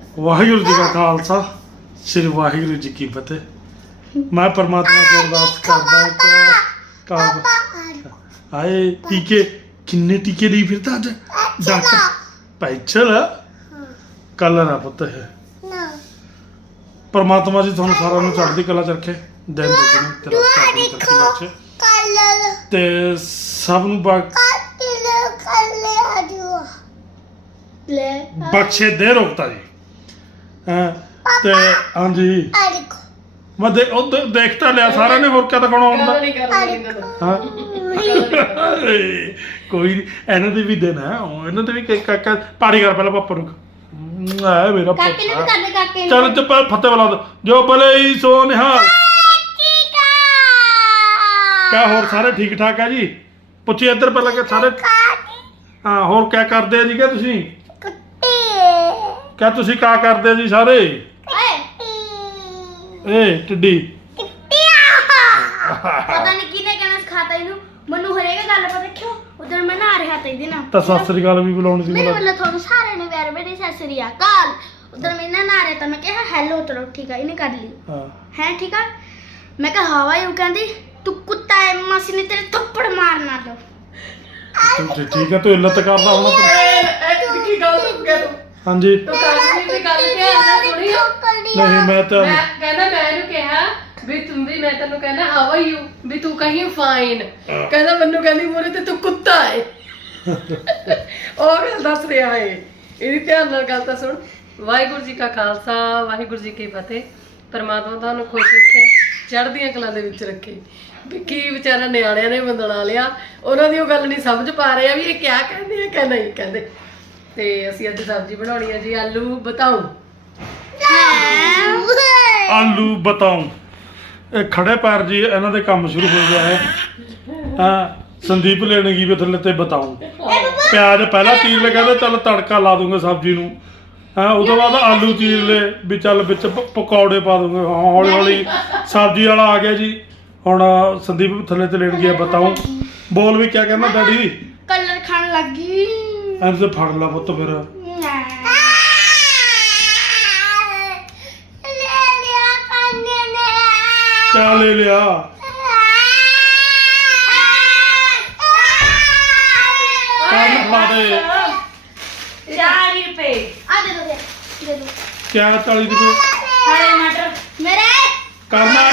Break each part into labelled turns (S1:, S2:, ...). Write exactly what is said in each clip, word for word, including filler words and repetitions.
S1: ਵਾਹਿਗੁਰੂ ਜੀ ਕਾ ਖਾਲਸਾ ਸ੍ਰੀ ਵਾਹਿਗੁਰੂ ਜੀ ਕੀ ਫਤਿਹ। ਮੈਂ ਪਰਮਾਤਮਾ ਦੀ ਅਰਦਾਸ ਕਰਦਾ ਕਿ ਕਾਬ ਆਏ ਟੀਕੇ ਕਿੰਨੇ ਟੀਕੇ ਲਈ ਫਿਰਦਾ ਅੱਜ ਡਾਕਟਰ ਪੈਚਲ ਕਲਰ ਆ ਪੁੱਤ ਹੈ। ਪਰਮਾਤਮਾ ਜੀ ਤੁਹਾਨੂੰ ਸਾਰਿਆਂ ਨੂੰ ਚੜ੍ਹਦੀ ਕਲਾ ਚ ਰੱਖੇ, ਦਿਨ ਦੁਗਣੀ ਤੇ ਰਾਤ ਚੌਗੁਣੀ ਤਰੱਕੀ ਬਖਸ਼ੇ ਤੇ ਸਭ ਨੂੰ ਬਖਸ਼ੇ ਦੇ ਰੋਕਤਾ ਜੀ। ਤੇ ਹਾਂਜੀ ਮੈਂ ਦੇ ਉਹ ਦੇਖਤਾ ਲਿਆ ਸਾਰਿਆਂ ਨੇ, ਹੋਰ ਕਿਆ ਦਿਖਾਉਣਾ ਹੁੰਦਾ ਹਾਂ ਕੋਈ ਨਹੀਂ, ਇਹਨਾਂ ਦੇ ਵੀ ਦਿਨ ਹੈ, ਇਹਨਾਂ ਦੇ ਵੀ ਕਾਕਾ ਪਾਣੀ ਕਰ ਪਹਿਲਾਂ ਪਾਪਾ ਨੂੰ ਆ ਮੇਰਾ ਪੁੱਤ ਚੱਲ ਚੁੱਪ ਫਤਿਹ ਬੁਲਾ ਦੋ ਜੋ ਬਲੇ ਹੀ ਸੋ ਨਿਹਾਲ। ਕਿਆ ਹੋਰ ਸਾਰੇ ਠੀਕ ਠਾਕ ਹੈ ਜੀ? ਪੁੱਛੀ ਇੱਧਰ ਪਹਿਲਾਂ ਕਿ ਸਾਰੇ ਹਾਂ ਹੋਰ ਕਿਆ ਕਰਦੇ ਆ ਜੀ? ਕਿਆ ਤੁਸੀਂ ਕਿਆ ਤੁਸੀਂ ਕਿਆ ਕਰਦੇ ਜੀ ਸਾਰੇ? ਏ ਟਿੱਡੀ
S2: ਪਤਾ ਨਹੀਂ ਕਿਹਨੇ ਕਹਿਣਾ ਸਿਖਾਤਾ ਇਹਨੂੰ, ਮੈਨੂੰ ਹਰੇਕ ਗੱਲ ਪਤਾ ਕਿਉਂ ਉਧਰ ਮੈਂ ਨਹਾ ਰਿਹਾ ਤਾਂ ਇਹਦੇ ਨਾਲ
S1: ਤਾਂ ਸਤਿ ਸ੍ਰੀ ਅਕਾਲ ਵੀ ਬੁਲਾਉਣੀ ਸੀ
S2: ਮੇਰੇ ਵੱਲੋਂ ਤੁਹਾਨੂੰ ਸਾਰਿਆਂ ਨੂੰ ਪਿਆਰ ਭਰੀ ਸਤਿ ਸ੍ਰੀ ਅਕਾਲ। ਉਧਰ ਮੈਂ ਨਾ ਨਹਾ ਰਿਹਾ ਤਾਂ ਮੈਂ ਕਿਹਾ ਹੈਲੋ ਚਲੋ ਠੀਕ ਆ, ਇਹਨੇ ਕਰ ਲਈ
S1: ਹਾਂ
S2: ਹੈ ਠੀਕ ਆ। ਮੈਂ ਕਿਹਾ ਹਵਾ ਯੂ ਕਹਿੰਦੀ ਤੂੰ ਕੁੱਤਾ ਹੈ, ਮਾਸੀ ਨੇ ਤੇਰੇ ਥੱਪੜ ਮਾਰਨਾ ਲੋ।
S1: ਠੀਕ ਹੈ ਤੂੰ ਇੱਲਤ ਕਰਦਾ ਹੁਣ
S3: ਕੀ ਗੱਲ ਕਰ ਤੂੰ?
S1: ਹਾਂਜੀ
S3: ਤੂੰ ਕਾਸ਼ਮੀਰ ਦੀ ਗੱਲ ਧਿਆਨ ਨਾਲ ਸੁਣੀ।
S1: ਨਹੀਂ ਮੈਂ ਤਾਂ
S3: ਮੈਂ ਕਹਿੰਦਾ ਮੈਂ ਇਹਨੂੰ ਕਿਹਾ ਵੀ ਤੂੰ ਵੀ, ਮੈਂ ਤੈਨੂੰ ਕਹਿੰਦਾ ਹਾਊ ਆਰ ਯੂ ਵੀ ਤੂੰ ਕਹੀਂ ਫਾਈਨ, ਕਹਿੰਦਾ ਮੈਨੂੰ ਕਹਿੰਦੀ ਮੋਰੇ ਤੇ ਤੂੰ ਕੁੱਤਾ ਹੈ। ਉਹ ਗੱਲ ਦੱਸ ਰਿਹਾ ਹੈ, ਇਹਦੀ ਧਿਆਨ ਨਾਲ ਗੱਲ ਤਾਂ ਸੁਣ। ਵਾਹਿਗੁਰੂ ਜੀ ਕਾ ਖਾਲਸਾ ਵਾਹਿਗੁਰੂ ਜੀ ਕੀ ਫਤਿਹ। ਪਰਮਾਤਮਾ ਤੁਹਾਨੂੰ ਖੁਸ਼ ਰੱਖੇ, ਚੜ੍ਹਦੀਆਂ ਕਲਾਂ ਦੇ ਵਿੱਚ ਰੱਖੇ। ਵੀ ਕੀ ਵਿਚਾਰਾ ਨਿਆਣਿਆਂ ਨੇ ਬੰਦਣਾ ਲਿਆ, ਉਹਨਾਂ ਦੀ ਉਹ ਗੱਲ ਨਹੀਂ ਸਮਝ ਪਾ ਰਹੇ ਆ ਵੀ ਇਹ ਕਿਆ ਕਹਿੰਦੇ ਆ ਕਿ ਨਹੀਂ ਕਹਿੰਦੇ। ਤੇ ਅਸੀਂ ਅੱਜ ਸਬਜ਼ੀ ਬਣਾਉਣੀ ਹੈ ਜੀ ਆਲੂ ਬਤਾਉ।
S1: ਆਲੂ ਬਤਾਉ ਇਹ ਖੜੇ ਪੈਰ ਜੀ ਇਹਨਾਂ ਦੇ ਕੰਮ ਸ਼ੁਰੂ ਹੋ ਗਿਆ ਹੈ। ਹਾਂ ਸੰਦੀਪ ਲੈਣ ਗਈ ਵੀ ਥੱਲੇ ਤੇ ਬਤਾਉ ਪਿਆਜ਼ ਪਹਿਲਾਂ ਚੀਰ ਲੈ, ਕਹਿੰਦੇ ਚੱਲ ਤੜਕਾ ਲਾ ਦੂੰਗੇ ਸਬਜ਼ੀ ਨੂੰ। ਹਾਂ ਉਹ ਤੋਂ ਬਾਅਦ ਆਲੂ ਚੀਰ ਲੈ ਵੀ ਚੱਲ ਵਿੱਚ ਪਕੌੜੇ ਪਾ ਦੂੰਗੇ। ਹੌਲੀ ਹੌਲੀ ਸਬਜ਼ੀ ਵਾਲਾ ਆ ਗਿਆ ਜੀ। ਹੁਣ ਸੰਦੀਪ ਥੱਲੇ ਤੇ ਲੈਣ ਗਿਆ ਬਤਾਉ। ਬੋਲ ਵੀ ਕਿਆ ਕਹਿੰਦਾ ਡੈਡੀ?
S2: ਕਲਰ ਖਾਣ ਲੱਗੀ
S1: ਐਂ ਤੇ ਫੜ ਲਾ ਪੁੱਤ ਫਿਰ। ਕਿਆ ਲੈ ਲਿਆ? ਕਰਨ ਪਾ ਦੇ
S2: ਚਾਲੀ ਰੁਪਏ ਆ ਦੇ ਦੋ ਦੇ ਦੋ।
S1: ਕਿਆ ਚਾਲੀ ਰੁਪਏ?
S2: ਹਰੇ ਮਟਰ ਮੇਰੇ
S1: ਕਰਨਾ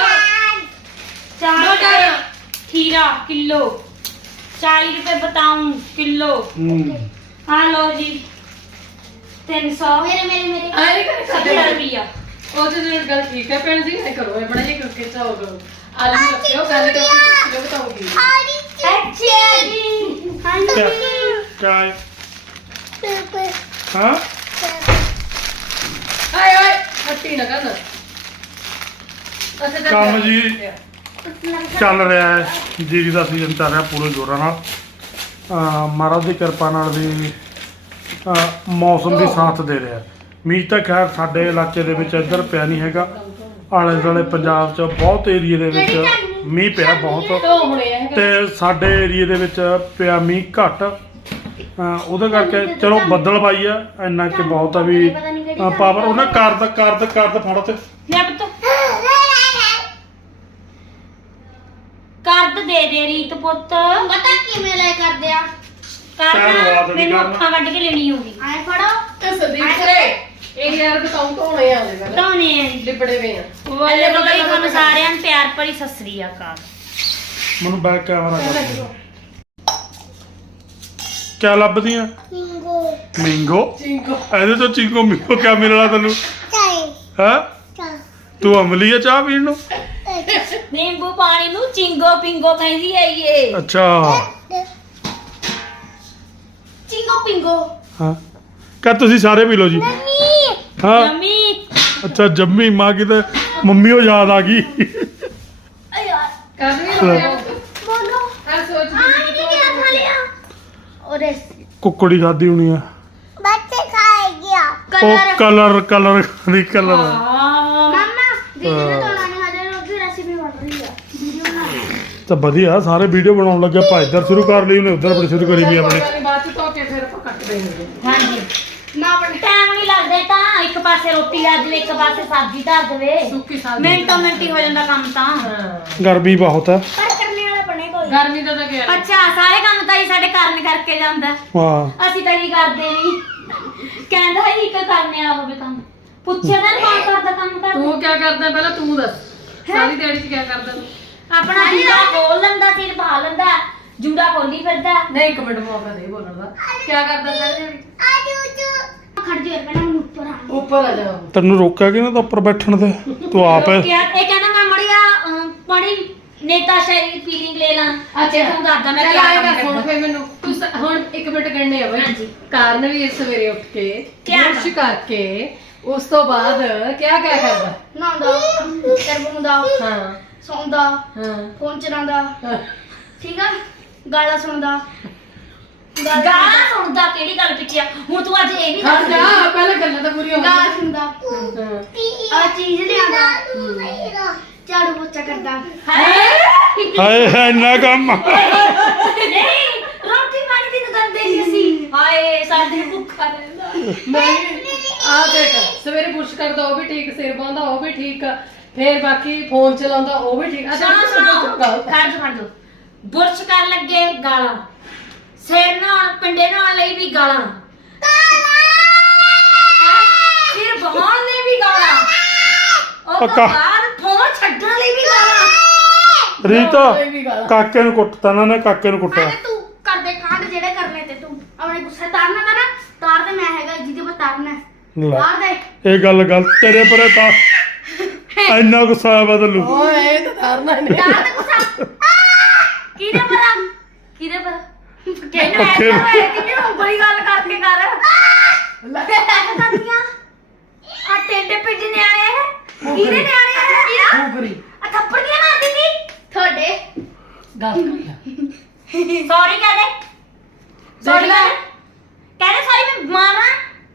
S2: चार खीरा किलो चालीस रुपए बताऊं किलो। हाँ लो जी तीन सौ मेरे मेरे मेरे
S3: ਆਏ ਕਰ
S2: सत्तर रुपया।
S3: ਉਹ ਤੇ ਜਿਹੜੀ ਗੱਲ ਠੀਕ ਹੈ ਭੈਣ ਜੀ, ਐ ਕਰੋ ਇਹ ਬੜਾ ਜਿਹਾ ਕਰਕੇ ਚਾਹੋ ਕਰੋ ਆਲੂ ਰੱਖਿਓ ਗੱਲ ਕਰਕੇ ਕਿਲੋ ਬਤਾਉਂਗੀ।
S2: अच्छा जी हाँ
S1: ਕਿਆ
S2: जी
S1: ਕਿਆ ਹੈ? ਹਾਂ
S3: ਆਏ ਓਏ ਹੱਟੀ ਨਾ ਕਰ। ਅੱਛਾ
S1: ਕੰਮ ਜੀ ਚੱਲ ਰਿਹਾ ਹੈ, ਜੀਰੀ ਦਾ ਸੀਜ਼ਨ ਚੱਲ ਰਿਹਾ ਪੂਰੇ ਜ਼ੋਰਾਂ ਨਾਲ। ਅਹ ਮਹਾਰਾਜ ਦੀ ਕਿਰਪਾ ਨਾਲ ਵੀ ਅਹ ਮੌਸਮ ਵੀ ਸਾਥ ਦੇ ਰਿਹਾ। ਮੀਂਹ ਤਾਂ ਖੈਰ ਸਾਡੇ ਇਲਾਕੇ ਦੇ ਵਿੱਚ ਇੱਧਰ ਪਿਆ ਨਹੀਂ ਹੈਗਾ, ਆਲੇ ਦੁਆਲੇ ਪੰਜਾਬ 'ਚ ਬਹੁਤ ਏਰੀਏ ਦੇ ਵਿੱਚ ਮੀਂਹ ਪਿਆ ਬਹੁਤ,
S3: ਤੋਂ ਹੁਣੇ ਆ
S1: ਤੇ ਸਾਡੇ ਏਰੀਏ ਦੇ ਵਿੱਚ ਪਿਆ ਮੀਂਹ ਘੱਟ। ਅਹ ਉਹਦੇ ਕਰਕੇ ਚਲੋ ਬੱਦਲ ਪਾਈ ਆ ਇੰਨਾ ਕਿ ਬਹੁਤ ਆ ਵੀ ਪਾਵਰ ਉਹਨਾਂ ਕਰਦ ਕਰਦ ਕਰਦ ਫੜ ਤੇ
S2: ले अब तो कर दे दे रीत पुत पता किवें ले कर दिया
S1: करना
S2: मैनू अखां कढ के लेनी होगी आए फड़ो
S3: ਤੇ ਸੰਦੀਪ ਰੇ ਇਹ ਯਾਰ ਬਤਾਉਂ ਧੋਣੇ ਆ ਉਹਦੇ ਨਾਲ
S2: ਧੋਣੇ ਆ
S3: ਲਿਬੜੇ ਵੇ ਆ।
S2: ਵਾਲੇ ਬਈ ਤੁਹਾਨੂੰ ਸਾਰਿਆਂ ਨੂੰ ਪਿਆਰ ਭਰੀ ਸਤਿ ਸ੍ਰੀ ਅਕਾਲ।
S1: ਮੈਨੂੰ ਬੈਕ ਕੈਮਰਾ ਕਰ ਦੇ। ਕਿਆ ਲੱਭਦੀਆਂ?
S2: ਮਿੰਗੋ
S1: ਮਿੰਗੋ?
S3: ਚਿੰਕੋ
S1: ਇਹਦੇ ਤੋਂ ਚਿੰਗੋ ਮਿੰਗੋ ਕਿਆ ਮਿਲਣਾ ਤੈਨੂੰ? ਹੈ ਤੂੰ ਅਮਲੀ ਆ ਚਾਹ ਪੀਣ ਨੂੰ?
S2: ਨਿੰਬੂ ਪਾਣੀ ਨੂੰ ਚਿੰਗੋ ਪਿੰਗੋ ਕਹਿੰਦੀ ਹੈ ਇਹ।
S1: ਅੱਛਾ
S2: ਚਿੰਗੋ ਪਿੰਗੋ
S1: ਹਾਂ ਕਹ ਤੁਸੀਂ ਸਾਰੇ ਪੀ ਲਓ ਜੀ। ਹਾਂ
S2: ਮੰਮੀ
S1: ਅੱਛਾ ਜੰਮੀ ਮਾਂ ਕਿਤੇ ਮੰਮੀ ਉਹ ਯਾਦ ਆ ਗਈ।
S2: ਯਾਰ
S3: ਕਰ ਵੀ ਲਿਆ
S2: ਬੋਲੋ
S3: ਹਰ ਸੋਚ
S2: ਆ ਨਹੀਂ ਗਿਆ ਖਾ ਲਿਆ ਔਰ
S1: ਕੁੱਕੜੀ ਖਾਦੀ ਹੋਣੀ ਆ।
S2: ਬੱਚੇ ਖਾਏ ਗਿਆ
S1: ਉਹ ਕਲਰ ਕਲਰ ਦੀ ਕਲਰ
S2: ਮਾਮਾ ਦੀਦੀ ਨੇ ਤੋੜਾ ਨਹੀਂ ਹਜੇ ਰੋਟੀ ਰੈਸਿਪੀ ਬਣ ਰਹੀ ਆ ਵੀਡੀਓ ਬਣਾ
S1: ਤਾਂ ਵਧੀਆ ਸਾਰੇ ਵੀਡੀਓ ਬਣਾਉਣ ਲੱਗੇ। ਆਪਾਂ ਇੱਧਰ ਸ਼ੁਰੂ ਕਰ ਲਈ, ਉਹਨੇ ਉੱਧਰ ਬੜੀ ਸ਼ੁਰੂ ਕਰੀ ਵੀ ਆਪਣੇ।
S3: ਬਾਅਦ ਚ ਧੋ ਕੇ ਫਿਰ ਆਪਾਂ ਕੱਟ ਦੇਣਗੇ।
S2: ਹਾਂਜੀ ਨਾ ਬਣ ਟਾਈਮ ਨਹੀਂ ਲੱਗਦਾ ਤਾਂ ਪਾਸੇ ਰੋਟੀ ਲਾ ਦੇਵੇ ਇੱਕ ਪਾਸੇ ਸਬਜ਼ੀ ਧਰ ਦੇਵੇ
S3: ਸੁੱਕੀ ਸਬਜ਼ੀ
S2: ਮਿੰਟੋ ਮਿੰਟੀ ਹੋ ਜਾਂਦਾ ਕੰਮ ਤਾਂ
S3: ਹਾਂ
S1: ਗਰਮੀ ਬਹੁਤ ਹੈ
S2: ਪਰ ਕਰਨੇ ਵਾਲਾ ਬਣੇ ਕੋਈ
S3: ਗਰਮੀ ਦਾ ਤਾਂ ਕੀ
S2: ਅੱਛਾ ਸਾਰੇ ਕੰਮ ਤਾਂ ਹੀ ਸਾਡੇ ਕਰਨ ਕਰਕੇ ਜਾਂਦਾ
S1: ਹਾਂ
S2: ਅਸੀਂ ਤਾਂ ਨਹੀਂ ਕਰਦੇ ਨਹੀਂ ਕਹਿੰਦਾ ਹੀ ਕਿ ਕਰਨੇ ਵਾਲਾ ਹੋਵੇ ਕੰਮ ਪੁੱਛਿਆ ਤਾਂ ਕੌਣ ਕਰਦਾ ਕੰਮ ਕਰ
S3: ਤੂੰ ਕੀ ਕਰਦਾ ਪਹਿਲਾਂ ਤੂੰ ਦੱਸ ਸਾਰੀ ਦਿਹਾੜੀ 'ਚ ਕੀ ਕਰਦਾ ਤੂੰ
S2: ਆਪਣਾ ਜੂੜਾ ਖੋਲ ਲੈਂਦਾ ਸਿਰ ਪਾ ਲੈਂਦਾ ਜੂੜਾ ਖੋਲੀ ਫਿਰਦਾ
S3: ਨਹੀਂ ਇੱਕ ਮਿੰਟ ਮੌਕਾ ਦੇ ਬੋਲਣ ਦਾ ਕੀ ਕਰਦਾ ਸਾਰੀ ਦਿਹਾੜੀ
S2: ਖੜ ਜਾ ਪਹਿਲਾਂ ਮੈਨੂੰ ਉੱਪਰ ਆ
S3: ਉੱਪਰ ਆ ਜਾ
S1: ਤੈਨੂੰ ਰੋਕਿਆ ਕਿ ਨਾ ਤਾਂ ਉੱਪਰ ਬੈਠਣ ਦੇ ਤੂੰ ਆਪ ਹੈ
S2: ਕਿਹਾ ਇਹ ਕਹਿੰਦਾ ਮੈਂ ਮੜਿਆ ਪੜੀ ਨੇਤਾ ਸ਼ਾਇਰੀ ਫੀਲਿੰਗ ਲੈ ਲਾਂ
S3: ਅੱਛਾ
S2: ਤੂੰ ਦੱਸਦਾ ਮੈਂ
S3: ਚੱਲ
S2: ਕਿਆ
S3: ਆਏਗਾ
S2: ਕੰਮ
S3: ਸੁਣ
S2: ਕਰਦਾ
S3: ਫੇ ਮੈਨੂੰ ਤੂੰ ਸ- ਹੁਣ ਇੱਕ ਮਿੰਟ ਗਣਨੇ ਆ ਬਈ
S2: ਹਾਂਜੀ।
S3: ਕਾਰਨ ਵੀ ਸਵੇਰੇ ਉੱਠ ਕੇ
S2: ਕਿਆ
S3: ਬੁਰਸ਼ ਕਰਕੇ ਉਸ ਤੋਂ ਬਾਅਦ ਕਿਆ ਕਿਆ ਕਰਦਾ
S4: ਨਹਾਉਂਦਾ ਤਰਬੂੰਦਾ
S3: ਹਾਂ
S4: ਸੌਂਦਾ
S3: ਹਾਂ
S4: ਫੋਨ ਚਲਾਉਂਦਾ ਠੀਕ ਆ ਗਾਲਾਂ ਸੁਣਦਾ
S2: ਗਾਲਾਂ ਸੁਣਦਾ ਕਿਹੜੀ ਗੱਲ ਪਿੱਛੇ ਆ ਹੁਣ ਤੂੰ ਅੱਜ ਇਹ ਵੀ
S3: ਖੜ
S2: ਦੱਸ
S3: ਜਾ ਪਹਿਲਾਂ ਗੱਲਾਂ ਤਾਂ ਪੂਰੀਆਂ ਹੋ
S4: ਗਾਲਾਂ ਸੁਣਦਾ
S3: ਹਾਂ
S4: ਆ ਚੀਜ਼ ਲਿਆਂਦਾ ਝਾੜੂ ਪੋਚਾ ਕਰਦਾ
S2: ਹਾਏ
S1: ਹਾਏ ਇੰਨਾ ਕੰਮ
S2: ਨਹੀਂ ਰੋਟੀ ਪਾਣੀ ਦੀ ਗੰਦੇ ਸੀ ਅਸੀਂ ਹਾਏ ਸਾਡੇ ਭੁੱਖਾ ਰਹਿੰਦਾ
S3: ਨਹੀਂ ਆ ਦੇਖ ਸਵੇਰੇ ਬੁਰਸ਼ ਕਰਦਾ ਉਹ ਵੀ ਠੀਕ ਸਿਰ ਬਾਂਦਾ ਉਹ ਵੀ ਠੀਕ ਫੇਰ ਬਾਕੀ ਫੋਨ ਚਲਾਉਂਦਾ ਉਹ ਵੀ ਠੀਕ
S2: ਸੁਣੋ ਸੁਣੋ ਖੜ ਜਾ ਖੜ ਜਾ ਬੁਰਸ਼ ਕਰਨ ਲੱਗੇ ਗਾਲਾਂ ਸਿਰ ਨਾਲ ਪਿੰਡੇ ਨਾਲ ਲਈ ਵੀ ਗਾਲਾਂ ਫਿਰ ਬਹਾਉਣ ਲਈ ਵੀ ਗਾਲਾਂ ਉਹ ਤੋਂ
S1: ਪੱਕਾ।
S2: ਬਾਅਦ ਫੋਨ ਛੱਡਣ ਲਈ ਵੀ ਗਾਲਾਂ
S1: ਰੀਤਾ ਕਾਕੇ ਨੂੰ ਕੁੱਟਤਾ ਨਾ ਨੇ ਕਾਕੇ ਨੂੰ ਕੁੱਟਿਆ
S4: ਅਰੇ ਤੂੰ ਕਰਦੇ ਕਾਂਡ ਜਿਹੜੇ ਕਰਨੇ ਤੇ ਤੂੰ ਆਪਣੇ ਗੁੱਸੇ ਤਾਰਨਾ ਤਾਂ ਨਾ ਤਾਰ ਤੇ ਮੈਂ ਹੈਗਾ ਜਿਹਦੇ ਪਰ ਤਾਰਨਾ ਹੈ।
S1: ਲੈ,
S4: ਤਾਰ ਦੇ
S1: ਇਹ ਗੱਲ ਗਲਤ ਤੇਰੇ ਪਰੇ ਤਾਂ ਇੰਨਾ ਗੁੱਸਾ ਆਇਆ ਬਦਲੂ
S3: ਓਏ ਇਹ ਤਾਂ ਧਾਰਨਾ ਨਹੀਂ
S4: ਤਾਰ ਦੇ ਗੁੱਸਾ
S2: ਕਿਹਦੇ ਪਰ ਕਿਹਦੇ ਪਰ ਕਿਹਨੇ
S1: ਪੱਖੇ ਨੂੰ।
S2: ਕਿਹਨੇ ਉਂਗਲੀ ਗੱਲ ਕਰਕੇ ਕਰ ਕਰਦੀਆਂ ਆ ਟੇਡੇ ਪਿੱਜ ਨਿਆਣੇ ਕਿਹਦੇ ਨਿਆਣੇ ਆ ਵੀਰਾ
S3: ਉਗਰੀ
S2: ਆ ਥੱਪੜ ਦੀਆਂ ਮਾਰ ਦਿੰਦੀ
S4: ਤੁਹਾਡੇ
S3: ਗੱਲ ਕਰ
S2: ਸੌਰੀ ਕਹਦੇ ਸੌਰੀ ਕਹਦੇ ਕਹਿੰਦੇ ਸੌਰੀ ਮੈਂ ਮਾਰਾਂ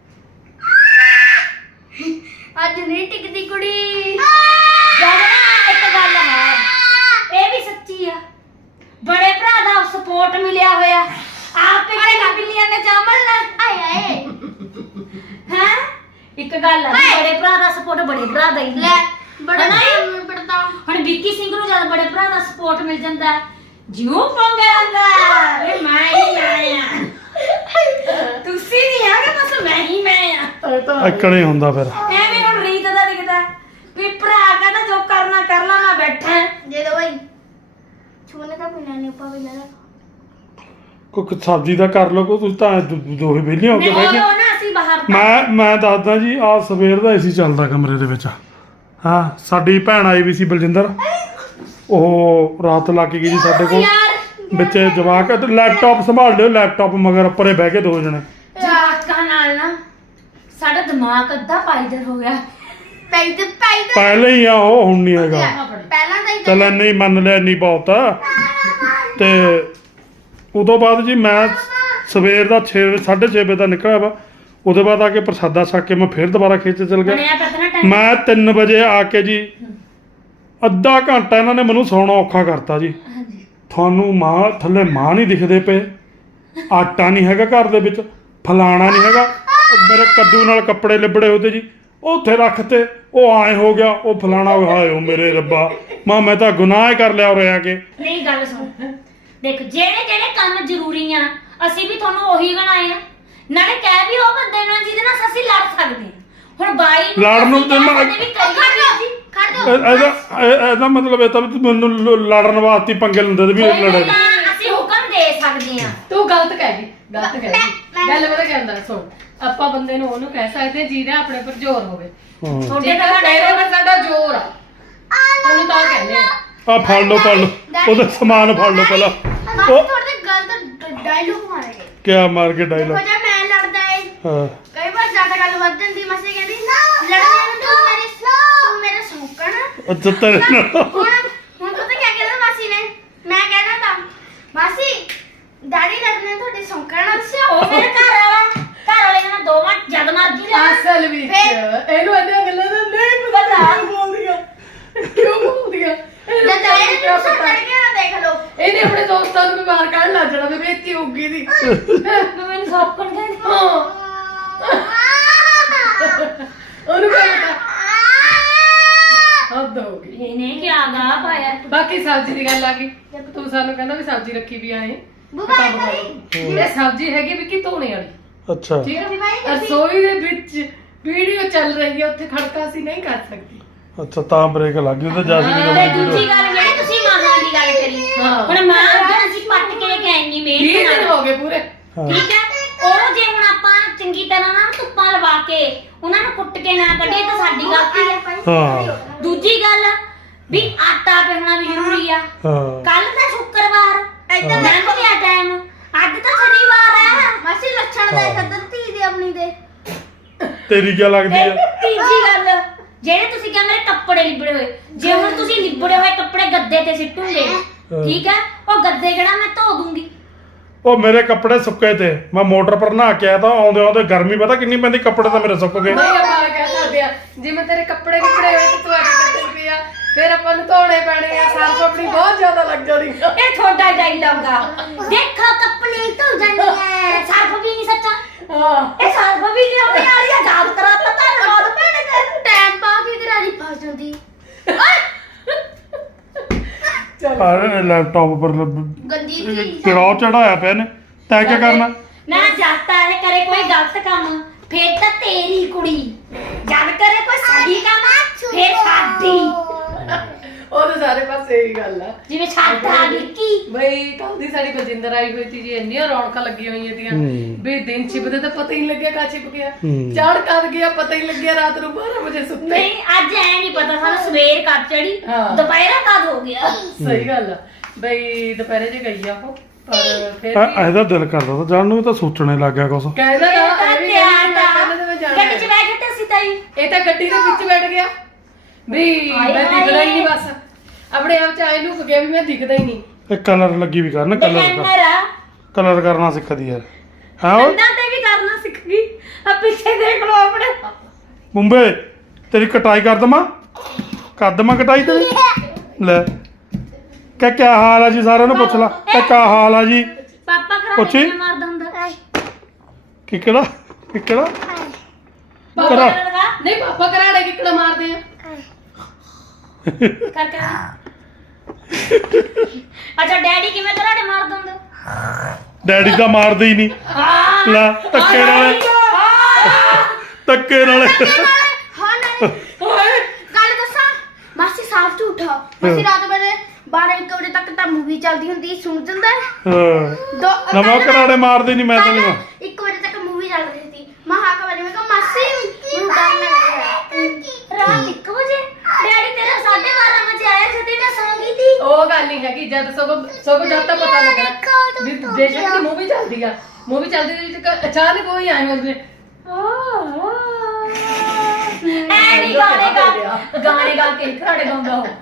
S4: ਅੱਜ ਨਹੀਂ ਟਿਕਦੀ ਕੁੜੀ
S2: ਜਗਨਾ ਇੱਕ ਗੱਲ ਹੈ ਇਹ ਵੀ ਸੱਚੀ ਆ ਬੜੇ ਭਰਾ ਦਾ ਸਪੋਰਟ ਮਿਲਿਆ ਹੋਇਆ ਆਪ ਕਿਹੜੇ ਕਾਬਲੀਆਂ ਨੇ ਚਾਮਲ ਨਾ
S4: ਆਏ ਆਏ
S2: ਹੈ ਇੱਕ ਗੱਲ ਹੈ ਬੜੇ ਭਰਾ ਦਾ ਸਪੋਰਟ ਬੜੇ ਭਰਾ ਦਾ ਹੀ
S4: ਲੈ ਬੜਾ
S2: ਹਨਾ?
S4: ਨਾਮ ਪੜਤਾ
S2: ਹੁਣ ਵਿੱਕੀ ਸਿੰਘ ਨੂੰ ਜਦ ਬੜੇ ਭਰਾ ਦਾ ਸਪੋਰਟ ਮਿਲ ਜਾਂਦਾ ਜਿਉਂ ਪੰਗਾ ਲੈਂਦਾ ਇਹ ਮੈਂ ਹੀ ਮੈਂ ਆ ਤੁਸੀਂ ਨਹੀਂ ਆਗੇ ਬਸ ਮੈਂ ਹੀ ਮੈਂ ਆ
S1: ਇੱਕਣੇ ਹੁੰਦਾ ਫਿਰ
S2: ਐਵੇਂ ਹੁਣ ਰੀਤ ਦਾ ਦਿਖਦਾ ਵੀ ਭਰਾ ਕਹਿੰਦਾ ਜੋ ਕਰਨਾ ਕਰ ਲਾ ਮੈਂ ਬੈਠਾ
S4: ਦੇ ਦੋ ਭਾਈ ਛੂਨੇ ਤਾਂ ਪੀਣਾ ਨਹੀਂ ਉੱਪਰ ਵੀ ਲੈ ਲੈ
S1: ਕੋਈ ਸਬਜ਼ੀ ਦਾ ਕਰ ਲਓ ਕੋ ਤੁਸੀਂ ਤਾਂ ਦੋ- ਦੋਹੇ ਵਿਹਲੇ ਹੋ ਕੇ
S2: ਨਹੀਂ
S1: ਬਹਿ
S2: ਉਹ
S1: ਗਏ
S2: ਨਾ ਅਸੀਂ ਬਾਹਰ ਤਾਂ-
S1: ਮੈਂ ਮੈਂ ਦੱਸਦਾ ਜੀ ਆ ਸਵੇਰ ਦਾ ਏਸੀ ਚੱਲਦਾ ਕਮਰੇ ਦੇ ਵਿੱਚ ਹਾਂ ਸਾਡੀ ਭੈਣ ਆਈ ਵੀ ਸੀ ਬਲਜਿੰਦਰ ਉਹ ਰਾਤ ਲਾ ਕੇ ਗਈ ਜੀ ਸਾਡੇ ਕੋਲ
S2: ਯਾਰ
S1: ਵਿੱਚ ਜਵਾਕ ਤੇ ਲੈਪਟਾਪ ਸੰਭਾਲ ਲਿਓ ਲੈਪਟਾਪ ਮਗਰ ਉੱਪਰੇ ਬਹਿ ਕੇ ਦੋ ਜਣੇ
S2: ਜਵਾਕਾਂ ਨਾਲ ਨਾ ਸਾਡਾ ਦਿਮਾਗ ਅੱਧਾ ਪਾਈਦਰ ਹੋ ਗਿਆ
S4: ਪੈਈ ਤੇ ਪੈਈ ਤੇ
S1: ਪਹਿਲੇ ਹੀ ਆ ਉਹ ਹੁਣ ਨਹੀਂ ਹੈਗਾ
S4: ਪਹਿਲਾਂ ਤਾਂ ਹੀ
S1: ਚੱਲ ਨਹੀਂ ਮੰਨ ਲਿਆ ਨਹੀਂ ਬਹੁਤ ਆ। ਤੇ ਉਦੋਂ ਬਾਅਦ ਜੀ ਮੈਂ ਸਵੇਰ ਦਾ ਛੇ ਸਾਢੇ ਛੇ ਵਜੇ ਦਾ ਨਿਕਲਿਆ ਵਾ ਉਹਦੇ ਬਾਅਦ ਆ ਕੇ ਪ੍ਰਸਾਦਾ ਛਕ ਕੇ ਮੈਂ ਫਿਰ ਦੁਬਾਰਾ ਖੇਤ ਚਲ ਗਿਆ
S2: ਬਣਿਆ ਪਤਨਾ ਟਾਈਮ
S1: ਮੈਂ ਤਿੰਨ ਵਜੇ ਆ ਕੇ ਜੀ ਅੱਧਾ ਘੰਟਾ ਇਹਨਾਂ ਨੇ ਮੈਨੂੰ ਸੌਣਾ ਔਖਾ ਕਰਤਾ ਜੀ ਤੁਹਾਨੂੰ ਮਾਂ ਥੱਲੇ ਮਾਂ ਨਹੀਂ ਦਿਖਦੇ ਪਏ ਆਟਾ ਨਹੀਂ ਹੈਗਾ ਘਰ ਦੇ ਵਿੱਚ ਫਲਾਣਾ ਨਹੀਂ ਹੈਗਾ ਉਹ ਮੇਰੇ ਕੱਦੂ ਨਾਲ ਕੱਪੜੇ ਲਿਬੜੇ ਹੋਤੇ ਜੀ ਉਹ ਉੱਥੇ ਰੱਖਤੇ ਉਹ ਆਏ ਹੋ ਗਿਆ ਉਹ ਫਲਾਣਾ ਹਾਏ ਓ ਮੇਰੇ ਰੱਬਾ ਮਾਂ ਮੈਂ ਤਾਂ ਗੁਨਾਹ ਹੀ ਕਰ ਲਿਆ ਉਰੇ ਆ ਕੇ
S2: ਨਹੀਂ ਗੱਲ ਸੁਣ ਦੇਖ ਜਿਹੜੇ ਜਿਹੜੇ ਕੰਮ ਜ਼ਰੂਰੀ ਆ ਅਸੀਂ ਵੀ ਤੁਹਾਨੂੰ ਉਹੀ ਗਣਾਏ ਆ ਨਾਲੇ ਕਹਿ ਵੀ ਉਹ ਬੰਦੇ ਨਾਲ ਜਿਹਦੇ ਨਾਲ ਅਸੀਂ ਲੜ ਸਕਦੇ ਆ ਹੁਣ ਬਾਈ ਨੂੰ
S1: ਲੜਨ ਨੂੰ
S2: ਅਸੀਂ
S1: ਤੇ ਮੈਂ-
S2: ਕਹਿ ਸਕਦੇ ਵੀ ਕਰੀਏ ਜੀ
S4: ਖੜ
S1: ਇਹ-
S4: ਜਾ
S1: ਇਹਦਾ ਇਹ- ਇਹਦਾ ਮਤਲਬ ਇਹ ਤਾਂ ਵੀ ਤੂੰ ਮੈਨੂੰ ਲ- ਲੜਨ ਵਾਸਤੇ ਹੀ ਪੰਗੇ ਲੈਂਦੇ ਤੇ ਵੀ
S2: ਕੋਈ
S1: ਲੜੇ
S2: ਨਾ, ਅਸੀਂ ਹੁਕਮ ਦੇ ਸਕਦੇ ਆ
S3: ਤੂੰ ਗਲਤ ਕਹਿ ਗਈ ਗਲਤ ਕਹਿ
S4: ਮੈਂ-
S3: ਗਈ
S4: ਮੈਂ-
S3: ਗੱਲ ਪਤਾ ਕਹਿੰਦਾ ਸੁਣ ਆਪਾਂ ਬੰਦੇ ਨੂੰ ਉਹਨੂੰ ਕਹਿ ਸਕਦੇ ਜਿਹਦਾ ਆਪਣੇ ਪਰ ਜ਼ੋਰ ਹੋਵੇ
S1: ਹਾਂ
S2: ਤੁਹਾਡੇ
S3: ਠੀਕ
S2: ਤਾਂ
S3: ਹੈ
S2: ਸਾਡੇ
S3: ਤੇਰੇ ਪਰ ਸਾਡਾ ਜ਼ੋਰ ਆ ਤੈਨੂੰ ਤਾਂ ਕਹਿੰਦੇ ਆ
S1: ਆ ਫੜ ਲਓ ਫੜ ਲਓ ਉਹਦਾ ਸਮਾਨ ਫੜ ਲਓ ਪਹਿਲਾਂ
S4: ਅਸੀਂ
S1: ਉਹ
S4: ਤੁਹਾਡੇ ਗਲਤ ਡਾਇਲੋਗ ਮਾਰੇਗੇ
S1: ਕਿਆ ਮਾਰ ਕੇ
S4: ਦੇਖੋ
S1: ਡਾਇਲੌਗ
S4: ਜੇ ਮੈਂ ਲੜਦਾ ਏ
S1: ਹਾਂ
S4: ਕਈ ਵਾਰ ਜ਼ਿਆਦਾ ਗੱਲ ਵੱਧ ਜਾਂਦੀ ਮਾਸੀ ਕਹਿੰਦੀ ਲੜਦੇ ਨੂੰ ਤੂੰ ਮੇਰੇ ਤੂੰ ਮੇਰੇ ਸੌਕਣ
S1: ਅੱਛਾ ਤੇਰੇ ਨਾਲ
S4: ਹੁਣ ਹੁਣ ਪਤਾ ਕੀ ਕਹਿੰਦਾ ਮਾਸੀ ਨੇ ਮੈਂ ਕਹਿਣਾ ਤਾਂ ਮਾਸੀ ਡੈਡੀ ਲੱਗਦੇ ਤੁਹਾਡੇ ਸੌਕਣ ਦੱਸਿਓ
S2: ਉਹ ਮੇਰੇ ਘਰ ਵਾਲਾ ਘਰ ਵਾਲੇ ਨਾਲ ਦੋ ਵਾਰ ਜਦ ਮਰਜੀ ਲੈ
S3: ਅਸਲ ਵਿੱਚ ਇਹਨੂੰ ਇੰਨੀਆਂ ਗੱਲਾਂ ਦਾ ਨਹੀਂ ਪਤਾ ਕਿਉਂ ਬੋਲਦੀਆਂ ਕਿਉਂ ਬੋਲਦੀਆਂ ਇਹਨੂੰ
S4: ਜਦ ਇਹ
S3: ਕਿਉਂ
S4: ਤੁਸੀਂ
S3: ਪਤਾ?
S4: ਕਰ ਕੇ ਨਾ ਦੇਖ ਲਓ
S3: ਇਹਨੇ ਆਪਣੇ ਦੋਸਤਾਂ ਨੂੰ ਵੀ ਬਾਹਰ ਕੱਢ ਲਾ ਜਾਣਾ ਵੀ ਬੇਇੱਜ਼ਤੀ ਹੋਊਗੀ ਦੀ
S2: ਮੈਨੂੰ ਸੌਕਣ ਕਹਿੰਦੀ
S3: ਹਾਂ ਬਾਕੀ ਸਬਜ਼ੀ ਦੀ ਗੱਲ ਆ ਗਈ ਤੂੰ ਸਾਨੂੰ ਕਹਿੰਦਾ ਵੀ ਸਬਜ਼ੀ ਰੱਖੀ ਵੀ ਆਏ
S4: ਬੁਬਾ
S3: ਕੰਮ ਕਰੋ ਇਹ ਸਬਜ਼ੀ ਹੈਗੀ ਵੀ ਕੀ ਧੋਣੇ ਵਾਲੀ
S1: ਅੱਛਾ
S3: ਠੀਕ ਹੈ ਰਸੋਈ ਦੇ ਵਿੱਚ ਵੀਡੀਓ ਚੱਲ ਰਹੀ ਹੈ ਉੱਥੇ ਖੜਕਾ ਸੀ ਨਹੀਂ ਕਰ ਸਕਦੀ
S1: ਅੱਛਾ ਤਾਂ ਬ੍ਰੇਕ ਲੱਗ ਗਈ ਉਹਦੇ ਜਾਸੀ ਦੀ
S2: ਤੇ
S1: ਵੀਡੀਓ
S2: ਦੂਜੀ ਗੱਲ ਜਿਹੜੀ ਤੁਸੀਂ ਮਾਹਾਂ ਦੀ ਗੱਲ ਕਰੀ
S3: ਹਾਂ।
S2: ਹੁਣ ਮਾਂ ਜਿਹੜਾ ਅਸੀਂ ਪੱਟ ਕੇ ਲੈ ਕੇ ਆਏਂਗੀ
S3: ਵੀਹ
S2: ਮਿਹਨਤ
S3: ਦਿਨ
S2: ਨਾਲ
S3: ਹੋ ਗਏ ਪੂਰੇ
S2: ਠੀਕ ਹੈ ਉਹ ਜੇ ਹੁਣ ਆਪਾਂ ਚੰਗੀ ਤਰ੍ਹਾਂ ਨਾਲ ਧੁੱਪਾਂ ਲਵਾ ਕੇ ਉਹਨਾਂ ਨੂੰ ਕੁੱਟ ਕੇ ਨਾ ਕੱਢੀਏ ਤਾਂ ਸਾਡੀ ਗਲਤੀ ਹੈ
S1: ਹਾਂ
S2: ਦੂਜੀ ਗੱਲ ਵੀ ਆਟਾ ਪਿਹਣਾ ਵੀ ਜ਼ਰੂਰੀ ਆ
S1: ਹਾਂ
S2: ਕੱਲ ਤਾਂ ਸ਼ੁੱਕਰਵਾਰ ਏਦਾਂ ਲੰਘ ਗਿਆ ਟਾਈਮ ਅੱਜ ਤਾਂ ਸ਼ਨੀਵਾਰ ਹੈ
S4: ਮਾਸੀ ਲੱਛਣ ਦੇ ਕਦਰ ਧੀ ਦੇ ਆਪਣੀ ਦੇ
S1: ਤੇਰੀ ਕੀ ਲੱਗਦੀ
S2: ਤੇ
S1: ਹੈ
S2: ਤੀਜੀ ਗੱਲ ਜਿਹੜੇ ਤੁਸੀਂ ਕਹਿੰਦੇ ਮੇਰੇ ਕੱਪੜੇ ਲਿਬੜੇ ਹੋਏ ਜੇ ਹੁਣ ਤੁਸੀਂ ਲਿਬੜੇ ਹੋਏ ਕੱਪੜੇ ਗੱਦੇ ਤੇ ਸਿੱਟੂਗੇ ਠੀਕ ਹੈ ਉਹ ਗੱਦੇ ਕਿਹੜਾ ਮੈਂ ਧੋ ਦੂੰਗੀ
S1: ਉਹ ਮੇਰੇ ਕੱਪੜੇ ਸੁੱਕੇ ਤੇ ਮੈਂ ਮੋਟਰ ਪਰ ਨਹਾ ਕੇ ਆਇਆ ਤਾਂ ਆਉਂਦੇ ਆਉਂਦੇ ਗਰਮੀ ਪਤਾ ਕਿੰਨੀ ਪੈਂਦੀ ਕੱਪੜੇ ਤਾਂ ਮੇਰੇ ਸੁੱਕ ਗਏ
S3: ਨਹੀਂ ਆਪਾਂ ਕਹਿ ਸਕਦੇ ਆ ਜਿਵੇਂ ਤੇਰੇ ਕੱਪੜੇ ਕੱਪੜੇ ਹੋਏ ਤੇ ਤੂੰ ਅੱਗੇ ਕੱਟੇ ਪਈ ਆ ਫਿਰ ਆਪਾਂ ਨੂੰ ਧੋਣੇ ਪੈਣੇ ਆ ਸਰਫ ਆਪਣੀ ਬਹੁਤ ਜ਼ਿਆਦਾ ਲੱਗ ਜਾਣੀ ਆ
S2: ਇਹ ਤੁਹਾਡਾ ਡਾਇਲੌਗ ਆ ਦੇਖੋ ਕੱਪੜੇ ਧੋ ਜਾਂਦੇ ਐ ਸਰਫ ਵੀ ਨਹੀਂ ਸੱਚਾ
S3: ਹਾਂ
S2: ਇਹ ਸਰਫ ਵੀ ਨਹੀਂ ਆਉਂਦੀ ਆ ਰਹੀ ਆ ਯਾਦ ਕਰਾ ਤਾਂ ਧੰਨਵਾਦ ਭੈਣੇ ਤੈਨੂੰ
S4: ਟਾਈਮ ਪਾ ਕੇ ਗਰਾਰੀ ਫਸ ਜਾਂਦੀ
S3: ਚਲ
S1: ਆ ਲੈਪਟਾਪ ਪਰ
S4: ਗੰਦੀ ਧੀ
S1: ਕਿਰਾਉ ਚੜਾਇਆ ਪਿਆ ਨੇ ਤੈਂ ਕੀ ਕਰਨਾ
S2: ਨਾ ਜਾਤਾ ਹੈ ਕਰੇ ਕੋਈ ਗਲਤ ਕੰਮ ਫੇਰ ਤਾਂ ਤੇਰੀ ਕੁੜੀ ਜਦ ਕਰੇ ਕੋਈ ਸਹੀ ਕੰਮ ਫੇਰ ਸਾਡੀ
S3: ਉਹ ਤਾਂ ਸਾਰੇ ਪਾਸੇ ਇਹੀ ਗੱਲ ਆ
S2: ਜਿਵੇਂ ਸਾਡਾ ਵਿੱਕੀ
S3: ਬਈ ਕੱਲ ਦੀ ਸਾਡੀ ਬਜਿੰਦਰ ਆਈ ਹੋਈ ਸੀ ਜੀ ਇੰਨੀਆਂ ਰੌਣਕਾਂ ਲੱਗੀਆਂ ਹੋਈਆਂ ਤੀਆਂ ਵੀ ਦਿਨ ਛਿਪਦੇ ਤਾਂ ਪਤਾ ਹੀ ਨਹੀਂ ਲੱਗਿਆ ਕਾ ਛਿਪ ਗਿਆ ਚੜ ਕਰ ਗਿਆ ਪਤਾ ਹੀ ਨਹੀਂ ਲੱਗਿਆ ਰਾਤ ਨੂੰ ਬਾਰਾਂ ਵਜੇ ਸੁੱਤੇ
S2: ਨਹੀਂ ਅੱਜ ਐ ਨਹੀਂ ਪਤਾ ਸਾਨੂੰ ਸਵੇਰ ਕਰ ਚੜੀ
S3: ਹਾਂ।
S2: ਦੁਪਹਿਰਾ ਕਦ ਹੋ ਗਿਆ
S3: ਸਹੀ ਗੱਲ ਆ ਬਈ ਦੁਪਹਿਰੇ ਜੇ ਗਈ ਆ ਉਹ ਪਰ ਫਿਰ
S1: ਐ-
S3: ਵੀ
S1: ਇਹਦਾ ਦਿਲ ਕਰਦਾ ਤਾਂ ਜਾਣ ਨੂੰ ਵੀ ਤਾਂ ਸੋਚਣੇ ਲੱਗ ਗਿਆ ਕੁਛ
S3: ਕਹਿੰਦਾ ਨਾ
S2: ਤਾਂ
S3: ਇਹ ਵੀ
S2: ਤਿਆਰ
S3: ਕਹਿੰਦਾ ਕਹਿੰਦਾ ਮੈਂ
S2: ਦਾ
S3: ਜਾਣਾ
S2: ਗੱਡੀ ਚ
S3: ਹੈ।
S2: ਬੈਠ ਕੇ ਤੇ ਅਸੀਂ ਤਾਈ
S3: ਇਹ ਤਾਂ ਗੱਡੀ ਦੇ ਵਿੱਚ ਬੈਠ ਗਿਆ ਵੀ
S2: ਹਾਏ
S3: ਮੈਂ
S2: ਹਾਏ।
S3: ਦਿਖਦਾ ਹੀ ਨਹੀਂ ਬਸ ਆਪਣੇ ਆਪ ਚ ਆਏ ਲੁਕ ਗਿਆ ਵੀ ਮੈਂ ਦਿਖਦਾ ਹੀ ਨਹੀਂ
S1: ਇਹ ਕਲਰ ਲੱਗੀ ਵੀ ਕਰਨ ਕਲਰ
S2: ਡਿਜ਼ਾਈਨਰ ਆ
S1: ਕਲਰ ਕਰਨਾ ਸਿੱਖਦੀ ਯਾਰ ਹਾਂ ਓਏ
S2: ਕੰਨਾਂ ਤੇ ਵੀ ਕਰਨਾ ਸਿੱਖ ਗਈ ਆ ਪਿੱਛੇ ਦੇਖ ਲਓ ਆਪਣੇ
S1: ਮੁੰਬੇ ਤੇਰੀ ਕਟਾਈ ਕਰ ਦਵਾਂ ਕਰ ਦਵਾਂ ਕਟਾਈ ਤੇਰੀ ਲੈ ਕਹ ਕਿਆ ਹਾਲ ਆ ਜੀ ਸਾਰਿਆਂ ਨੂੰ ਪੁੱਛ ਲਾ ਕਹ ਕਿਆ ਹਾਲ ਆ ਜੀ
S2: ਪਾਪਾ ਕਰਾ
S1: ਪੁੱਛੀ?
S2: ਕੇ ਮਾਰਦਾ ਹੁੰਦਾ
S1: ਕਿ ਕਿਹੜਾ ਕਿ ਕਿਹੜਾ
S3: ਪਾਪਾ
S1: ਕਰਾ।
S2: ਲਗਾ
S3: ਨਹੀਂ ਪਾਪਾ ਕਰਾੜੇ ਕਿੱਕੜਾ ਮਾਰਦੇ ਆ
S2: ਕਰ ਕਰ ਅੱਛਾ ਡੈਡੀ ਕਿਵੇਂ ਕਰਾੜੇ ਮਾਰਦਾ ਹੁੰਦਾ
S1: ਡੈਡੀ ਤਾਂ ਮਾਰਦੇ ਹੀ ਨਹੀਂ
S2: ਹਾਂ
S1: ਲੈ ਧੱਕੇ ਨਾਲ ਧੱਕੇ ਨਾਲ
S4: ਹਾਂ ਨਹੀਂ ਗੱਲ ਦੱਸਾਂ ਮਾਸੀ ਸਾਫ ਝੂਠਾ ਮਾਸੀ ਰਾਤ ਵੇਲੇ ਬਾਰਾਂ ਇੱਕ ਵਜੇ ਤੱਕ ਤਾਂ ਮੂਵੀ ਚੱਲਦੀ ਹੁੰਦੀ ਸੁਣ ਜਾਂਦਾ
S1: ਹਾਂ
S4: ਦੋ
S1: ਨਵਾਂ ਕਰਾੜੇ ਮਾਰਦੇ ਨਹੀਂ ਮੈਂ ਤਾਂ ਨਹੀਂ
S4: ਇੱਕ ਵਜੇ ਤੱਕ ਮੂਵੀ ਚੱਲ ਰਹੀ ਸੀ ਮੈਂ ਹਾਂ ਕਹ ਮੈਂ ਕਿਹਾ ਮਾਸੀ ਮੈਨੂੰ ਡਰ ਲੱਗ ਰਿਹਾ
S2: ਰਾਤ ਇੱਕ ਵਜੇ ਡੈਡੀ ਤੇਰਾ ਸਾਢੇ ਬਾਰਾਂ ਵਜੇ ਆਇਆ ਸੀ ਤੇ ਮੈਂ ਸੌਂ ਗਈ ਸੀ
S3: ਉਹ ਗੱਲ ਨਹੀਂ ਹੈਗੀ ਜਦ ਸਗੋਂ ਸਗੋਂ ਜਦ ਤਾਂ ਪਤਾ ਲੱਗਣਾ ਵੀ ਬੇਸ਼ੱਕ ਦੀ ਮੂਵੀ ਚੱਲਦੀ ਆ ਮੂਵੀ ਚੱਲਦੀ ਦੇ ਵਿੱਚ ਅਚਾਨਕ ਕੋਈ ਆਏ ਹੋਵੇ
S2: ਐ ਨਹੀਂ ਗਾਣੇ ਗਾ ਗਾਣੇ ਗਾ ਕੇ ਕਰਾੜੇ ਗਾਉਂਦਾ ਉਹ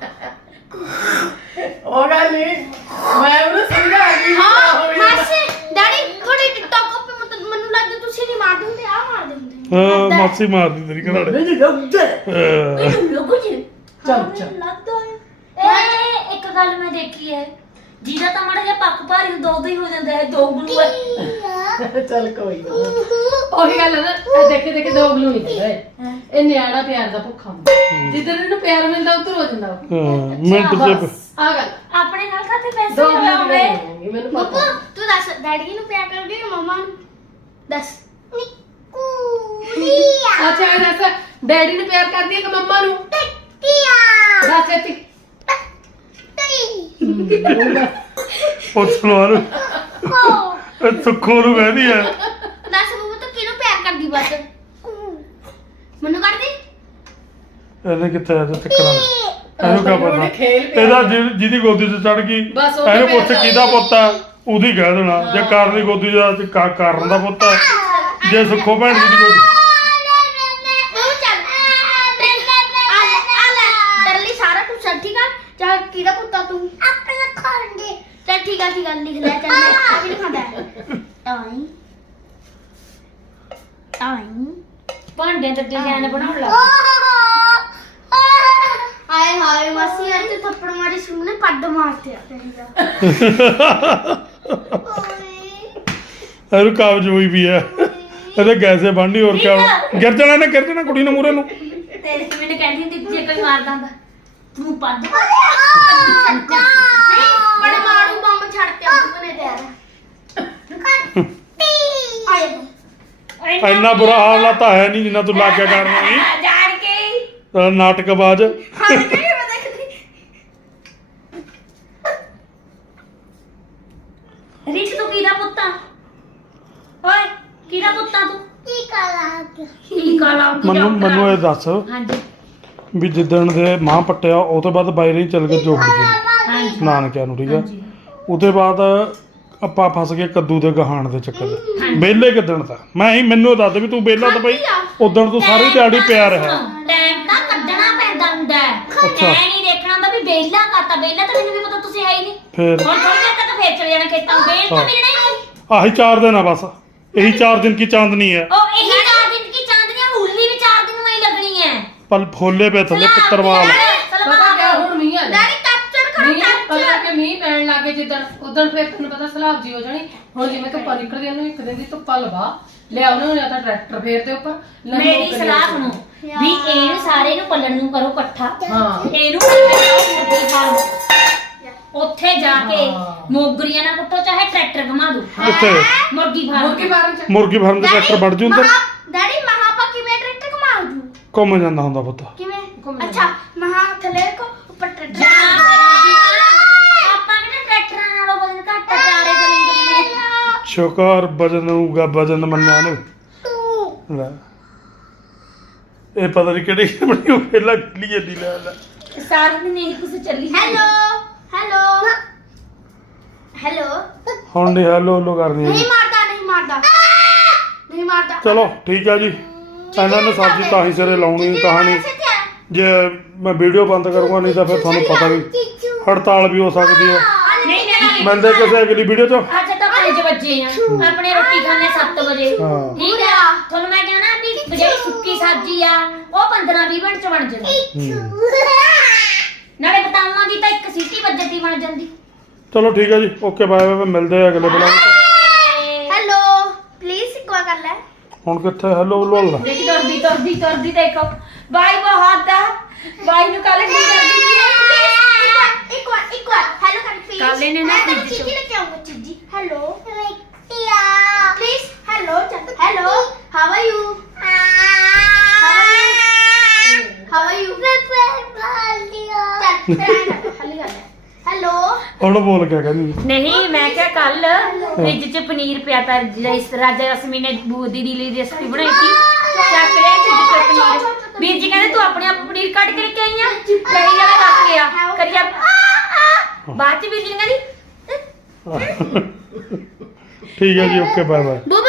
S3: ਉਹ ਗੱਲ ਨਹੀਂ ਮੈਂ ਉਹਨੂੰ ਸਮਝਾ ਗਈ
S4: ਹਾਂ ਮਾਸੀ ਡੈਡੀ ਥੋੜੀ ਟਿਕਟੌਕ ਉੱਪਰ ਮਤਲਬ ਮੈਨੂੰ ਲੱਗਦਾ ਤੁਸੀਂ ਨਹੀਂ ਮਾਰਦੇ ਹੁੰਦੇ ਆ ਮਾਰਦੇ ਹੁੰਦੇ
S1: ਹਾਂ ਮਾਸੀ ਮਾਰਦੀ ਤੇਰੀ ਕਰਾੜੇ ਹਾਂ।
S2: ਲੋਕੋ ਜੀ
S3: ਚੱਲ ਚੱਲ
S4: ਲੱਗਦਾ ਹੈ
S2: ਇਹ ਇੱਕ ਗੱਲ ਮੈਂ ਦੇਖੀ ਹੈ ਜਿਹਦਾ ਤਾਂ ਮੜਾ ਜਿਹਾ ਪੱਕ ਭਾਰੀ ਦੋ ਦੋ ਹੀ ਹੋ ਜਾਂਦਾ ਹੈ ਦੋ ਗਲੂ ਹੈ
S3: ਚੱਲ ਕੋਈ ਨਾ ਉਹੀ ਗੱਲ ਹੈ ਨਾ ਇਹ ਦੇਖੇ ਦੇਖੇ ਦੋ ਗਲੂ ਨਹੀਂ ਹੁੰਦੇ ਇਹ ਨਿਆਣਾ ਪਿਆਰ ਦਾ ਭੁੱਖਾ ਹੁੰਦਾ ਜਿੱਧਰ ਇਹਨੂੰ ਪਿਆਰ ਮਿਲਦਾ ਉਧਰ ਹੋ ਜਾਂਦਾ ਉਹ।
S1: ਹਾਂ ਮਿੰਟ ਚ
S3: ਬਸ ਆ ਗੱਲ
S2: ਆਪਣੇ ਨਾਲ ਖਾਤੇ ਪੈਸੇ
S3: ਦੋ ਗਲੂ
S2: ਲਾਉਂਦੇ
S3: ਨਹੀਂ ਮੈਨੂੰ
S4: ਬੱਬੂ
S3: ਪਤਾ
S4: ਤੂੰ ਦੱਸ ਡੈਡੀ ਨੂੰ ਪਿਆਰ ਕਰਦੀ ਹੈ ਮਮਾ ਨੂੰ ਦੱਸ ਨਿੱਕੂ
S3: ਅੱਛਾ ਇਹ ਦੱਸ ਡੈਡੀ ਨੂੰ ਪਿਆਰ ਕਰਦੀ ਹੈ ਕਿ ਮੰਮਾ ਨੂੰ
S4: ਟਿੱਟੀਆ
S3: ਦੱਸ ਇੱਥੇ
S1: ਪੁੱਛ ਲੋ ਇਹਨੂੰ
S4: ਹੋ
S1: ਇਹ ਸੁੱਖੋ ਨੂੰ ਕਹਿੰਦੀ ਆ
S4: ਦੱਸ ਬੱਬੂ ਤੂੰ ਕਿਹਨੂੰ ਪਿਆਰ ਕਰਦੀ ਬਸ ਮੈਨੂੰ ਕਰਦੀ
S1: ਇਹਨੇ ਕਿੱਥੇ ਆ ਤੇ ਕਰਾਂ ਇਹਨੂੰ ਕਿਆ
S3: ਉਹਨੇ
S1: ਪਤਾ
S3: ਖੇਲ ਪਿਆ।
S1: ਇਹਦਾ ਜਿਹਦੀ- ਜਿਹਦੀ ਗੋਦੀ 'ਚ ਚੜ ਗਈ
S3: ਬਸ ਉਹਦੇ
S1: ਇਹਨੂੰ ਪੁੱਛ
S3: ਪਿਆਰ
S1: ਕਿਹਦਾ ਪੁੱਤ ਆ ਉਹਦੀ ਕਹਿ ਦੇਣਾ ਜੇ ਕਾਰਨ ਦੀ ਗੋਦੀ 'ਚ ਕਾ ਕਾਰਨ ਦਾ ਪੁੱਤ ਆ ਜੇ ਸੁੱਖੋ ਭੈਣ ਜੀ ਦੀ ਗੋਦੀ
S4: ਬੱਬੂ ਚੱਲ ਆ ਲੈ ਆ ਲੈ ਡਰਲੀ ਸਾਰਾ ਕੁਝ ਛੱਡ ਠੀਕ ਆ ਚੱਲ ਕਿਹਦਾ ਪੁੱਤਾ ਤੂੰ ਆਪਣਾ ਖਾਣਗੇ ਚੱਲ ਠੀਕ ਆ ਠੀਕ ਆ ਲਿਖ ਲੈ ਚੱਲ ਮੈਂ ਆ ਵੀ ਲਿਖਾਂਦਾ ਟਾਈ ਟਾਈ
S2: ਭਾਂਡੇ ਤੇ ਡਿਜ਼ਾਈਨ ਬਣਾਉਣ ਲੱਗ
S4: ਹਾਏ ਹਾਏ ਮਾਸੀ ਅੱਜ ਥੱਪੜ ਮਾਰੀ ਸੁਣਨੇ ਪੱਦ ਮਾਰਤੇ ਆ
S1: ਇਹਨੂੰ ਕਾਬਜ ਹੋਈ ਵੀ ਆ ਇਹਦੇ ਗੈਸੇ ਬਣਨੀ ਹੋਰ ਕਿਆ ਹੋਣਾ। ਗਿਰ ਜਾਣਾ ਨੇ ਗਿਰ ਜਾਣਾ ਕੁੜੀ ਨੇ ਮੂਰੇ ਨੂੰ
S2: ਤੇਰੇ ਮੈਨੂੰ ਕਹਿੰਦੀ ਹੁੰਦੀ ਜੇ ਕੋਈ ਮਾਰਦਾ ਹੁੰਦਾ ਤੂੰ ਪੱਦ
S4: ਨਹੀਂ ਬੜੇ ਮਾਰੂ ਬੰਬ ਛੱਡਤੇ ਉਹ ਨੇ ਯਾਰ ਆਏ
S1: ਇੰਨਾ ਬੁਰਾ ਹਾਲ ਤਾਂ ਹੈ ਨਹੀਂ ਜਿੰਨਾ ਤੂੰ ਲੱਗ ਗਿਆ ਕਰਨਾ ਨਹੀਂ
S2: ਜਾਣ ਕੇ ਹੀ।
S1: ਅਹ ਨਾਟਕਬਾਜ਼
S4: ਹਾਂ ਕਿ ਮੈਂ ਦੇਖਦੀ
S2: ਰਿਚ ਤੂੰ ਕਿਹਦਾ ਪੁੱਤਾਂ ਓਏ ਕਿਹਦਾ ਪੁੱਤਾਂ ਤੂੰ
S4: ਕੀ ਕਰਾਂ
S2: ਕੀ ਕਾਲਾ
S1: ਮੈਨੂੰ ਮੈਨੂੰ ਇਹ ਦੱਸ
S2: ਹਾਂਜੀ
S1: ਵੀ ਜਿੱਦਣ ਦੇ ਮਾਂ ਪੱਟਿਆ ਉਹ ਤੋਂ ਬਾਅਦ ਬਾਈ ਰਹੀ ਚੱਲ ਗਏ ਜੋਗੀ ਜੀ
S2: ਹਾਂਜੀ
S1: ਨਾਨਕਿਆਂ ਨੂੰ ਠੀਕ ਹੈ
S2: ਹਾਂਜੀ।
S1: ਉਹਦੇ ਬਾਅਦ ਆਪਾਂ ਫਸ ਗਏ ਕੱਦੂ ਦੇ ਗਹਾਣ ਦੇ ਚੱਕਰ 'ਚ
S2: ਹਾਂਜੀ।
S1: ਵਿਹਲੇ ਕਿੱਦਣ ਤਾਂ ਮੈਂ ਹੀ ਮੈਨੂੰ ਦੱਸ ਵੀ ਤੂੰ ਵਿਹਲਾ ਤਾਂ ਬਈ ਉਦਣ ਤੂੰ ਸਾਰੀ ਦਿਹਾੜੀ ਪਿਆ ਰਿਹਾ
S2: ਟਾਈਮ ਤਾਂ ਕੱਢਣਾ ਪੈਂਦਾ ਹੁੰਦਾ ਹੈ
S1: ਅੱਛਾ।
S2: ਮੈਂ ਨਹੀਂ ਦੇਖਣਾ ਹੁੰਦਾ ਵੀ ਵਿਹਲਾ ਕਰਤਾ ਵਿਹਲਾ ਤਾਂ ਮੈਨੂੰ ਵੀ ਪਤਾ ਤੁਸੀਂ ਹੈ ਹੀ ਨਹੀਂ
S1: ਫੇਰ
S2: ਹੁਣ ਥੋੜੀ ਦੇਰ ਤੱਕ ਫੇਰ ਚਲੇ ਜਾਣਾ ਖੇਤਾਂ ਨੂੰ ਵੇਲ ਤਾਂ
S1: ਹਾਂ।
S2: ਮਿਲਣਾ ਹੀ ਨਹੀਂ
S1: ਆਹੀ ਚਾਰ ਦਿਨ ਆ ਬਸ ਇਹੀ ਚਾਰ ਦਿਨ ਕੀ ਚਾਂਦਨੀ ਹੈ
S2: ਉਹ ਇਹੀ ਚਾਰ ਦਿਨ ਕੀ ਚਾਂਦਨੀ ਮੂਲੀ ਵੀ ਚਾਰ ਦਿਨ में ही लगनी है
S1: ਪਲ ਫੋਲੇ ਪਏ ਥੱਲੇ ਪਿੱਤਰਵਾਲ
S3: ਪਤਾ ਕਿਆ ਹੁਣ ਮੀਂਹ ਆ
S4: ਡੈਡੀ ਕੈਪਚਰ ਕਰੋ
S3: ਮੀਂਹ ਪਤਾ
S4: ਕੈਪਚਰ
S3: ਕਿ ਮੀਂਹ ਪੈਣ ਲੱਗੇ ਜਿੱਦਣ ਉਦੋਂ ਫਿਰ ਤੁਹਾਨੂੰ ਪਤਾ ਸਲਾਬ ਜੀ ਹੋ ਜਾਣੀ ਹੁਣ ਜਿਵੇਂ ਧੁੱਪਾਂ ਨਿਕਲਦੀ ਉਹਨੂੰ ਇੱਕ ਦਿਨ ਦੀ ਧੁੱਪਾ ਲਵਾ ਲਿਆ ਉਹਨੂੰ ਜਾਂ ਤਾਂ ਟਰੈਕਟਰ ਫੇਰ ਦੇ ਉੱਪਰ ਨਹੀਂ
S2: ਮੇਰੀ
S3: ਉਹ
S2: ਸਲਾਹ
S3: ਕਰੀ
S2: ਸੁਣੋ ਵੀ ਇਹਨੂੰ ਸਾਰੇ ਨੂੰ ਪੱਲਣ ਨੂੰ ਕਰੋ ਇਕੱਠਾ
S3: ਹਾਂ।
S2: ਇਹਨੂੰ ਮੁਰਗੀ ਫਾਰਮ ਉੱਥੇ ਜਾ ਕੇ
S3: ਹਾਂ।
S2: ਮੋਗਰੀਆਂ ਨਾ ਕੁੱਟੋ ਚਾਹੇ ਟਰੈਕਟਰ ਘੁਮਾ ਦੋ
S1: ਉੱਥੇ
S2: ਮੁਰਗੀ ਫਾਰਮ
S3: ਮੁਰਗੀ ਫਾਰਮ ਚ
S1: ਮੁਰਗੀ ਫਾਰਮ ਦੇ ਟਰੈਕਟਰ ਵੜ ਜੂ ਅੰਦਰ
S4: ਡੈਡੀ ਮਹਾਪਾ ਕਿਵੇਂ ਟਰੈਕਟਰ ਘੁਮਾ ਦੂ
S1: ਘੁੰਮ ਜਾਂਦਾ ਹੁੰਦਾ ਪੁੱਤ
S4: ਕਿਵੇਂ
S3: ਘੁੰਮ
S4: ਅੱਛਾ ਮਹਾ ਥੱਲੇ ਕੋ ਉੱਪਰ ਟਰੈਕਟਰ
S2: ਜਾਂ ਆਪਾਂ ਕਿਹਨੇ ਟਰੈਕਟਰਾਂ ਨਾਲੋਂ ਵਜ਼ਨ ਘੱਟ ਆ ਚਾਰੇ ਜਣੇ ਜਣੇ
S1: ਸ਼ੁਕਰ ਵਜਨ ਹੋਊਗਾ ਵਜਨ ਮੰਨਿਆ ਨੂੰ
S4: ਤੂੰ
S1: ਲੈ ਇਹ ਪਤਾ ਨਹੀਂ ਕਿਹੜੀ ਬਣੀ ਉਹ ਫੇਲਾ ਲਈ ਦੀ ਲੈ ਲੈ
S2: ਸਾਰਾ ਦਿਨ ਇਹੀ ਕੁਛ ਚੱਲੀ
S4: ਹੈਲੋ ਹੈਲੋ ਹੈਲੋ
S1: ਹੁਣ ਨਹੀਂ ਹੈਲੋ ਹੈਲੋ ਕਰਨੀ ਹੈ
S4: ਨਹੀਂ
S1: ਜੀ।
S4: ਮਾਰਦਾ ਨਹੀਂ ਮਾਰਦਾ ਨਹੀਂ ਮਾਰਦਾ
S1: ਚਲੋ ਠੀਕ ਆ ਜੀ ਇਹਨਾਂ ਨੇ ਸਬਜ਼ੀ ਤਾਂ ਹੀ ਸਿਰੇ ਲਾਉਣੀ ਕਹਾਣੀ ਜੇ ਮੈਂ ਵੀਡੀਓ ਬੰਦ ਕਰੂੰਗਾ ਨਹੀਂ ਤਾਂ ਫਿਰ ਤੁਹਾਨੂੰ ਪਤਾ ਵੀ ਹੜਤਾਲ ਵੀ ਹੋ ਸਕਦੀ ਹੈ
S2: ਨਹੀਂ ਨਹੀਂ
S1: ਮਿਲਦੇ ਕਿਸੇ ਅਗਲੀ ਵੀਡੀਓ 'ਚ
S2: ਅੱਜ ਤਾਂ ਪੰਜ ਵਜੇ ਆ ਆਪਣੇ ਰੋਟੀ ਖਾਣੇ ਸੱਤ ਵਜੇ
S1: ਹਾਂ।
S2: ਠੀਕ ਆ ਤੁਹਾਨੂੰ ਮੈਂ ਕਹਿਣਾ ਵੀ ਜਿਹੜੀ ਸੁੱਕੀ ਸਬਜ਼ੀ ਆ ਉਹ ਪੰਦਰਾਂ ਵੀਹ ਮਿੰਟ ਚ ਬਣ ਜਾਂਦੀ ਨਾਲੇ ਬਤਾਵਾਂ ਦੀ ਤਾਂ ਇੱਕ ਸੀਟੀ ਵੱਜਦੀ ਬਣ ਜਾਂਦੀ
S1: ਚਲੋ ਠੀਕ ਹੈ ਜੀ ਓਕੇ ਬਾਏ ਬਾਏ ਮਿਲਦੇ ਆ ਅਗਲੇ ਬਲੌਗ 'ਚ
S4: ਹੈਲੋ ਪਲੀਜ਼ ਇੱਕ ਵਾਰ ਕਰ ਲੈ
S1: ਹੁਣ ਕਿੱਥੇ ਹੈਲੋ ਹੈਲੋ ਲਾ
S2: ਦੇਖੀ ਤੁਰਦੀ ਤੁਰਦੀ ਤੁਰਦੀ ਦੇਖੋ ਬਾਈ ਬਹੁਤ ਦਾ ਬਾਈ ਨੂੰ ਕੱਲ ਕੀ ਕਰਦੀ ਸੀ
S4: ਇੱਕ ਵਾਰ ਇੱਕ ਵਾਰ ਹੈਲੋ ਕਰ ਪਲੀਜ਼
S2: ਕੱਲ੍ਹ ਇਹਨੇ ਨਾ
S4: ਮੈਂ ਤੈਨੂੰ
S2: ਫਰਿੱਜ
S4: ਚੀਜ਼ੀ ਲੈ ਕੇ ਆਉਂਗਾ ਚੀਜ਼ੀ hello please hello hello how are you how are you hello
S1: ਹੁਣ ਬੋਲ ਕੇ ਕਹਿੰਦੀ
S2: ਨਹੀਂ ਮੈਂ ਕਿਹਾ ਕੱਲ ਫ੍ਰਿਜ 'ਚ ਪਨੀਰ ਪਿਆ ਤਾਂ ਜਿਸ ਰਾਜਾ ਰਸਮੀ ਨੇ ਬੂਦੀ ਦੀ ਲਈ ਰੈਸਪੀ ਬਣਾਈ ਸੀ ਚੱਕ ਲਿਆ ਫ੍ਰਿਜ 'ਚ ਪਨੀਰ ਵੀਰ ਜੀ ਕਹਿੰਦੇ ਤੂੰ ਆਪਣੇ ਆਪ ਪਨੀਰ ਕੱਢ ਕੇ ਲੈ ਕੇ ਆਈ ਆ ਕਹੀ ਜਾਵੇ ਰੱਖ ਕੇ ਆ ਕਰੀ ਜਾ ਬਾਅਦ 'ਚ ਵੀਰ ਜੀ ਨੇ ਕਹਿੰਦੀ
S1: ਠੀਕ ਹੈ ਜੀ ਓਕੇ ਬਾਏ ਬਾਏ